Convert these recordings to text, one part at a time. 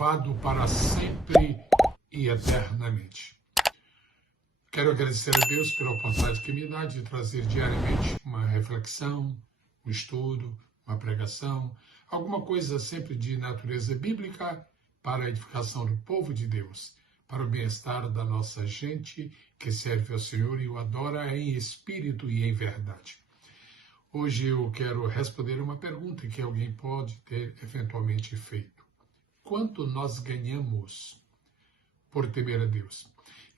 louvado para sempre e eternamente. Quero agradecer a Deus pela oportunidade que me dá de trazer diariamente uma reflexão, um estudo, uma pregação, alguma coisa sempre de natureza bíblica para a edificação do povo de Deus, para o bem-estar da nossa gente que serve ao Senhor e o adora em espírito e em verdade. Hoje eu quero responder uma pergunta que alguém pode ter eventualmente feito. Quanto nós ganhamos por temer a Deus?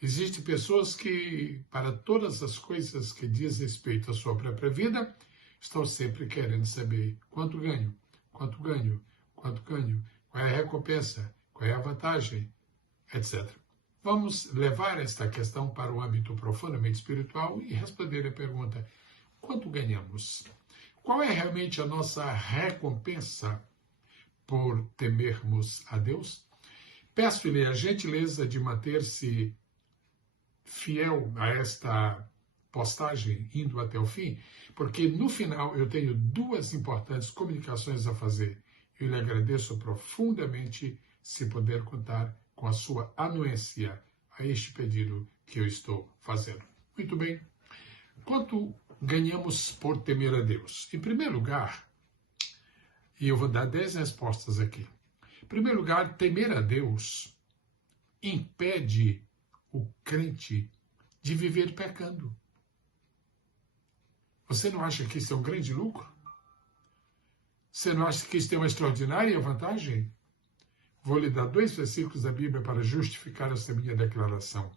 Existem pessoas que, para todas as coisas que diz respeito à sua própria vida, estão sempre querendo saber quanto ganho, quanto ganho, quanto ganho, qual é a recompensa, qual é a vantagem, etc. Vamos levar esta questão para um âmbito profundamente espiritual e responder a pergunta: quanto ganhamos? Qual é realmente a nossa recompensa por temermos a Deus? Peço-lhe a gentileza de manter-se fiel a esta postagem, indo até o fim, porque no final eu tenho duas importantes comunicações a fazer. Eu lhe agradeço profundamente se puder contar com a sua anuência a este pedido que eu estou fazendo. Muito bem. Quanto ganhamos por temer a Deus? Em primeiro lugar, e eu vou dar 10 respostas aqui. Em primeiro lugar, temer a Deus impede o crente de viver pecando. Você não acha que isso é um grande lucro? Você não acha que isso tem uma extraordinária vantagem? Vou lhe dar 2 versículos da Bíblia para justificar essa minha declaração.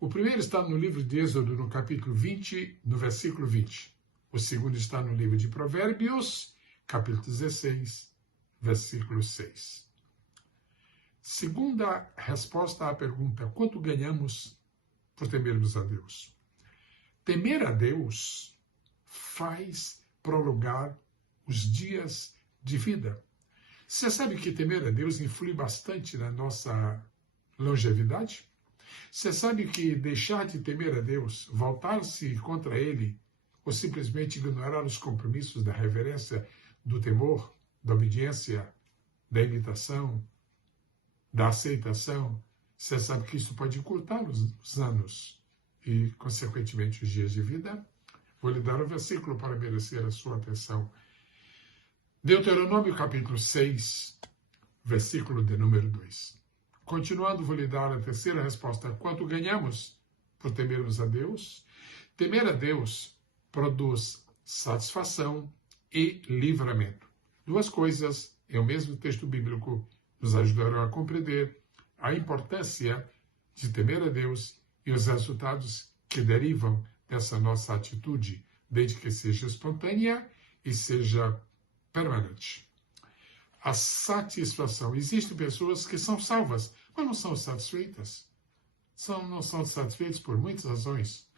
O primeiro está no livro de Êxodo, no capítulo 20, no versículo 20. O segundo está no livro de Provérbios, capítulo 16, versículo 6. Segunda resposta à pergunta: quanto ganhamos por temermos a Deus? Temer a Deus faz prolongar os dias de vida. Você sabe que temer a Deus influi bastante na nossa longevidade? Você sabe que deixar de temer a Deus, voltar-se contra Ele, ou simplesmente ignorar os compromissos da reverência, do temor, da obediência, da imitação, da aceitação, você sabe que isso pode encurtar os anos e, consequentemente, os dias de vida? Vou lhe dar um versículo para merecer a sua atenção. Deuteronômio capítulo 6, versículo de número 2. Continuando, vou lhe dar a terceira resposta. Quanto ganhamos por temermos a Deus? Temer a Deus produz satisfação e livramento. Duas coisas em o mesmo texto bíblico nos ajudarão a compreender a importância de temer a Deus e os resultados que derivam dessa nossa atitude, desde que seja espontânea e seja permanente. A satisfação. Existem pessoas que são salvas, mas não são satisfeitas. Não são satisfeitas por muitas razões.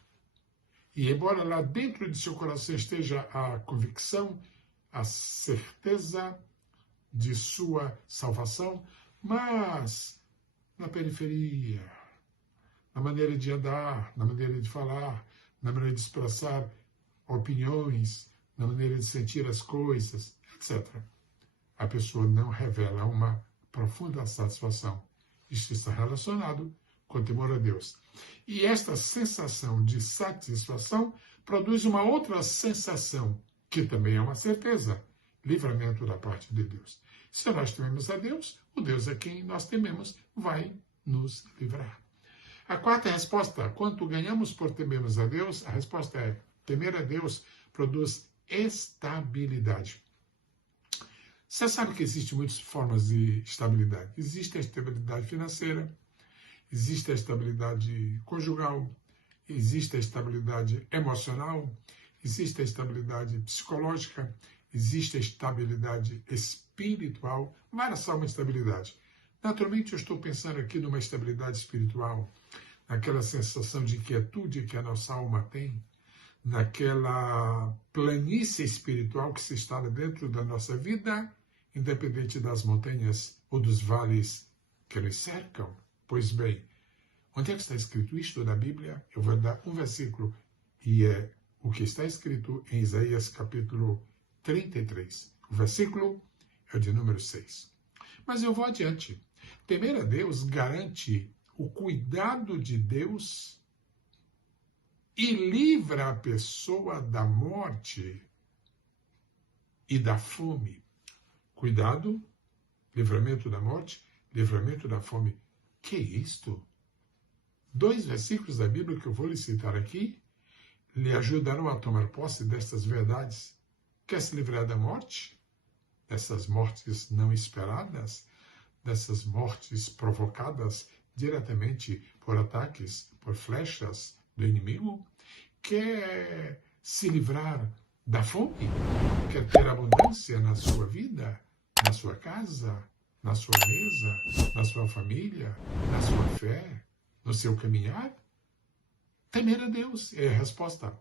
E embora lá dentro de seu coração esteja a convicção, a certeza de sua salvação, mas na periferia, na maneira de andar, na maneira de falar, na maneira de expressar opiniões, na maneira de sentir as coisas, etc. A pessoa não revela uma profunda satisfação. Isso está relacionado com o temor a Deus. E esta sensação de satisfação produz uma outra sensação, que também é uma certeza: livramento da parte de Deus. Se nós tememos a Deus, o Deus a quem nós tememos vai nos livrar. A quarta resposta: quanto ganhamos por temermos a Deus? A resposta é: temer a Deus produz estabilidade. Você sabe que existem muitas formas de estabilidade. Existe a estabilidade financeira, existe a estabilidade conjugal, existe a estabilidade emocional, existe a estabilidade psicológica, existe a estabilidade espiritual, várias formas de estabilidade. Naturalmente, eu estou pensando aqui numa estabilidade espiritual, naquela sensação de quietude que a nossa alma tem, naquela planície espiritual que se instala dentro da nossa vida, independente das montanhas ou dos vales que nos cercam. Pois bem, onde é que está escrito isto na Bíblia? Eu vou dar um versículo, e é o que está escrito em Isaías capítulo 33. O versículo é o de número 6. Mas eu vou adiante. Temer a Deus garante o cuidado de Deus e livra a pessoa da morte e da fome. Cuidado, livramento da morte, livramento da fome. Que isto? 2 versículos da Bíblia que eu vou lhe citar aqui lhe ajudarão a tomar posse destas verdades. Quer se livrar da morte? Dessas mortes não esperadas? Dessas mortes provocadas diretamente por ataques, por flechas do inimigo? Quer se livrar da fome? Quer ter abundância na sua vida, na sua casa, na sua mesa, na sua família, na sua fé, no seu caminhar? Temer a Deus é a resposta.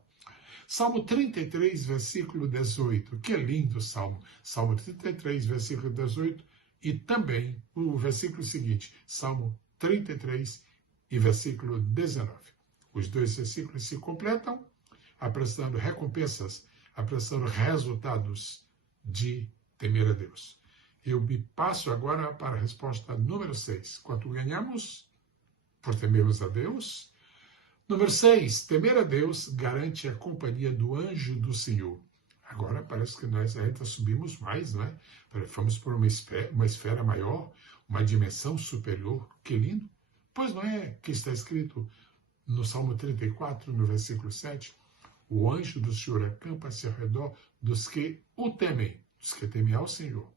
Salmo 33, versículo 18. Que lindo salmo. Salmo 33, versículo 18. E também o versículo seguinte, Salmo 33 e versículo 19. Os 2 versículos se completam, apresentando recompensas, apresentando resultados de temer a Deus. Eu me passo agora para a resposta número 6. Quanto ganhamos por temermos a Deus? Número 6. Temer a Deus garante a companhia do anjo do Senhor. Agora parece que nós ainda subimos mais, não é? Fomos por uma esfera maior, uma dimensão superior. Que lindo! Pois não é que está escrito no Salmo 34, no versículo 7? O anjo do Senhor acampa-se ao redor dos que o temem, dos que temem ao Senhor.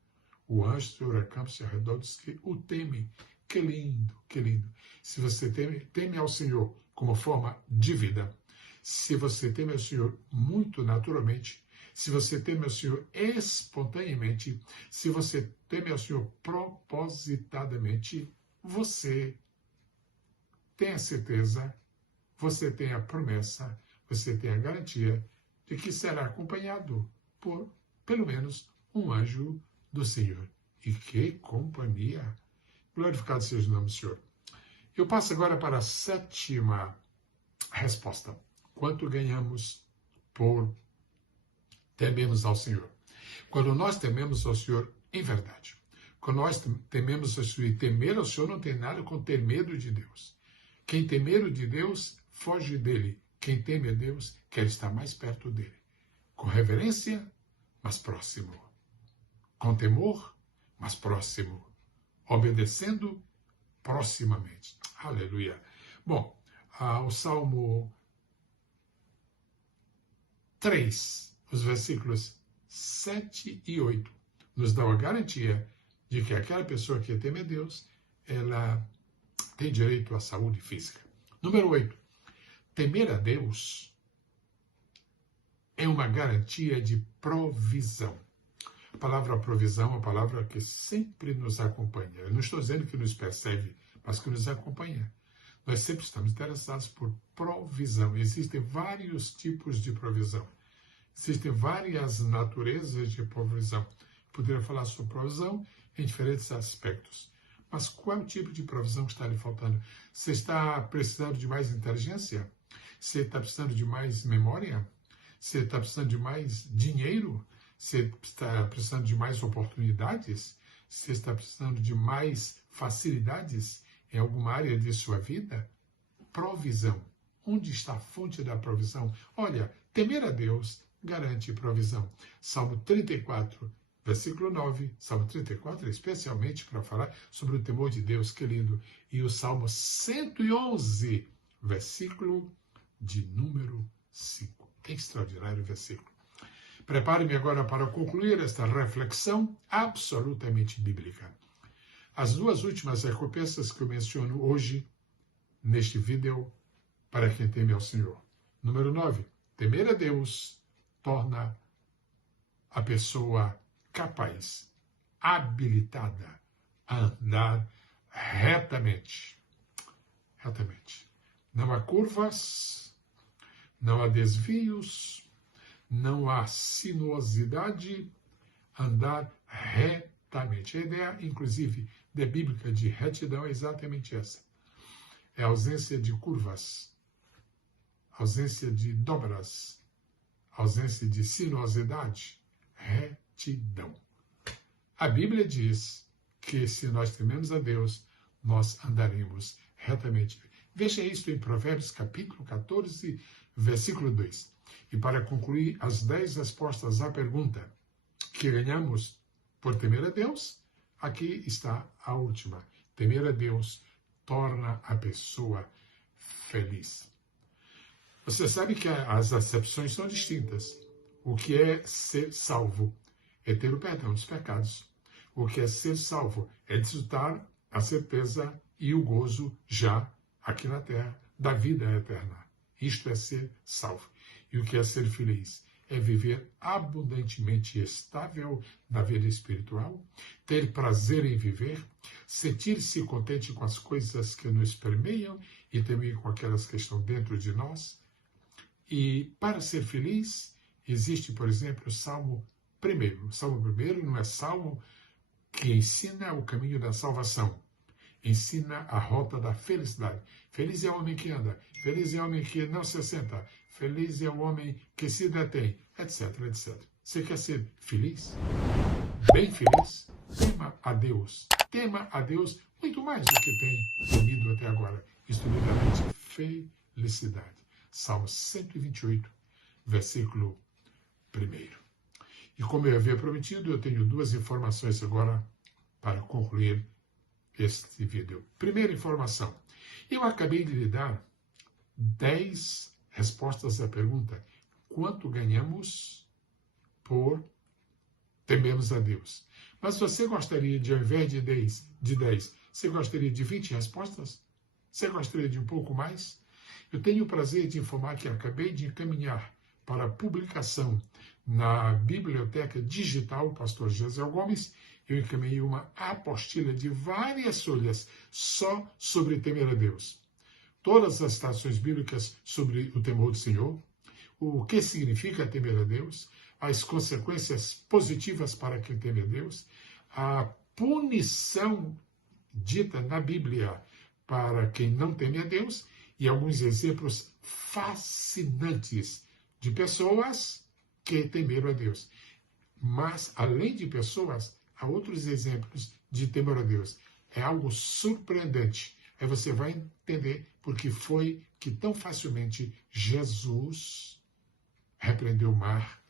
O anjo do Senhor acampa-se ao redor dos que o temem. Que lindo, que lindo. Se você teme ao Senhor como forma de vida, se você teme ao Senhor muito naturalmente, se você teme ao Senhor espontaneamente, se você teme ao Senhor propositadamente, você tem a certeza, você tem a promessa, você tem a garantia de que será acompanhado por, pelo menos, um anjo do Senhor. E que companhia! Glorificado seja o nome do Senhor. Eu passo agora para a 7ª resposta. Quanto ganhamos por temermos ao Senhor? Quando nós tememos ao Senhor em verdade, quando nós tememos ao Senhor, e temer ao Senhor não tem nada com ter medo de Deus. Quem tem medo de Deus, foge dele. Quem teme a Deus, quer estar mais perto dele. Com reverência, mas próximo. Com temor, mas próximo. Obedecendo proximamente. Aleluia. Bom, o Salmo 3, os versículos 7 e 8, nos dão a garantia de que aquela pessoa que teme a Deus, ela tem direito à saúde física. Número 8. Temer a Deus é uma garantia de provisão. A palavra provisão é uma palavra que sempre nos acompanha. Eu não estou dizendo que nos persegue, mas que nos acompanha. Nós sempre estamos interessados por provisão. Existem vários tipos de provisão. Existem várias naturezas de provisão. Poderia falar sobre provisão em diferentes aspectos. Mas qual é o tipo de provisão que está lhe faltando? Você está precisando de mais inteligência? Você está precisando de mais memória? Você está precisando de mais dinheiro? Você está precisando de mais oportunidades? Você está precisando de mais facilidades em alguma área de sua vida? Provisão. Onde está a fonte da provisão? Olha, temer a Deus garante provisão. Salmo 34, versículo 9. Salmo 34 especialmente para falar sobre o temor de Deus, que lindo. E o Salmo 111, versículo de número 5. Extraordinário versículo. Prepare-me agora para concluir esta reflexão absolutamente bíblica. As 2 últimas recompensas que eu menciono hoje, neste vídeo, para quem teme ao Senhor. Número 9. Temer a Deus torna a pessoa capaz, habilitada a andar retamente. Retamente. Não há curvas, não há desvios, não há sinuosidade, andar retamente. A ideia, inclusive, da bíblica de retidão é exatamente essa. É a ausência de curvas, ausência de dobras, ausência de sinuosidade, retidão. A Bíblia diz que se nós tememos a Deus, nós andaremos retamente. Veja isto em Provérbios capítulo 14, versículo 2. E para concluir, as 10 respostas à pergunta que ganhamos por temer a Deus, aqui está a última. Temer a Deus torna a pessoa feliz. Você sabe que as acepções são distintas. O que é ser salvo é ter o perdão dos pecados. O que é ser salvo é desfrutar a certeza e o gozo já aqui na terra da vida eterna. Isto é ser salvo. E o que é ser feliz? É viver abundantemente estável na vida espiritual, ter prazer em viver, sentir-se contente com as coisas que nos permeiam e também com aquelas que estão dentro de nós. E para ser feliz, existe, por exemplo, o Salmo 1. O Salmo 1 não é salmo que ensina o caminho da salvação, ensina a rota da felicidade. Feliz é o homem que anda, feliz é o homem que não se assenta, feliz é o homem que se detém, etc, etc. Você quer ser feliz? Bem feliz? Tema a Deus muito mais do que tem temido até agora. Isto lhe garante felicidade. Salmo 128, versículo 1. E como eu havia prometido, eu tenho 2 informações agora para concluir este vídeo. Primeira informação. Eu acabei de lhe dar 10 respostas à pergunta: quanto ganhamos por temermos a Deus? Mas você gostaria de, ao invés de 10, você gostaria de 20 respostas? Você gostaria de um pouco mais? Eu tenho o prazer de informar que acabei de encaminhar para publicação na Biblioteca Digital Pastor Gesiel Gomes. Eu encaminhei uma apostila de várias folhas só sobre temer a Deus. Todas as citações bíblicas sobre o temor do Senhor, o que significa temer a Deus, as consequências positivas para quem teme a Deus, a punição dita na Bíblia para quem não teme a Deus e alguns exemplos fascinantes de pessoas que temeram a Deus. Mas, além de pessoas, há outros exemplos de temor a Deus. É algo surpreendente. Aí você vai entender por que foi que tão facilmente Jesus repreendeu o mar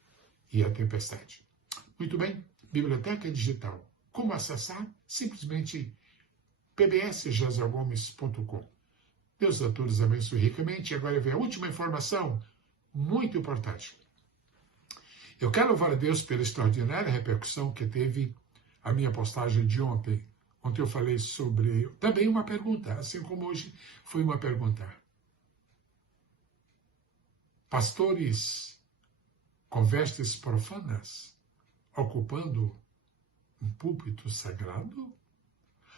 e a tempestade. Muito bem, Biblioteca Digital. Como acessar? Simplesmente pbsgesielgomes.com. Deus a todos abençoe ricamente. Agora vem a última informação, muito importante. Eu quero louvar a Deus pela extraordinária repercussão que teve a minha postagem de ontem. Ontem eu falei sobre também uma pergunta, assim como hoje foi uma pergunta. Pastores com vestes profanas ocupando um púlpito sagrado?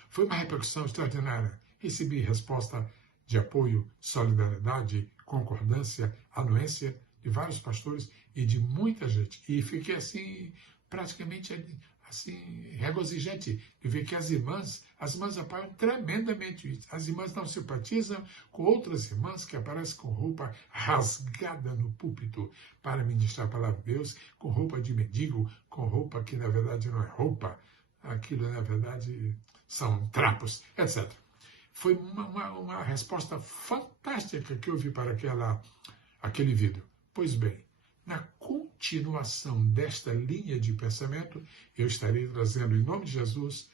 Foi uma repercussão extraordinária. Recebi resposta de apoio, solidariedade, concordância, anuência de vários pastores e de muita gente. E fiquei assim, praticamente assim, regozijante de ver que as irmãs apoiam tremendamente isso. As irmãs não simpatizam com outras irmãs que aparecem com roupa rasgada no púlpito para ministrar a palavra de Deus, com roupa de mendigo, com roupa que na verdade não é roupa, aquilo na verdade são trapos, etc. Foi uma resposta fantástica que eu vi para aquele vídeo. Pois bem, na continuação desta linha de pensamento, eu estarei trazendo, em nome de Jesus,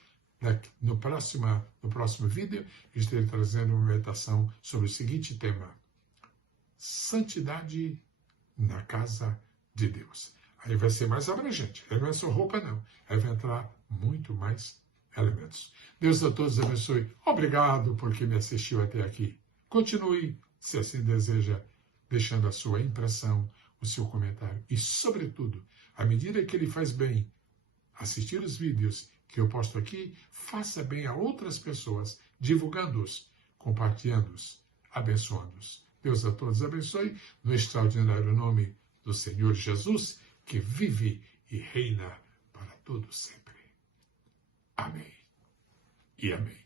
no próximo vídeo, eu estarei trazendo uma meditação sobre o seguinte tema: santidade na casa de Deus. Aí vai ser mais abrangente, aí não é só roupa não, aí vai entrar muito mais elementos. Deus a todos abençoe. Obrigado por quem me assistiu até aqui. Continue, se assim deseja, deixando a sua impressão, o seu comentário. E, sobretudo, à medida que ele faz bem assistir os vídeos que eu posto aqui, faça bem a outras pessoas, divulgando-os, compartilhando-os, abençoando-os. Deus a todos abençoe, no extraordinário nome do Senhor Jesus, que vive e reina para todos sempre. Amém e amém.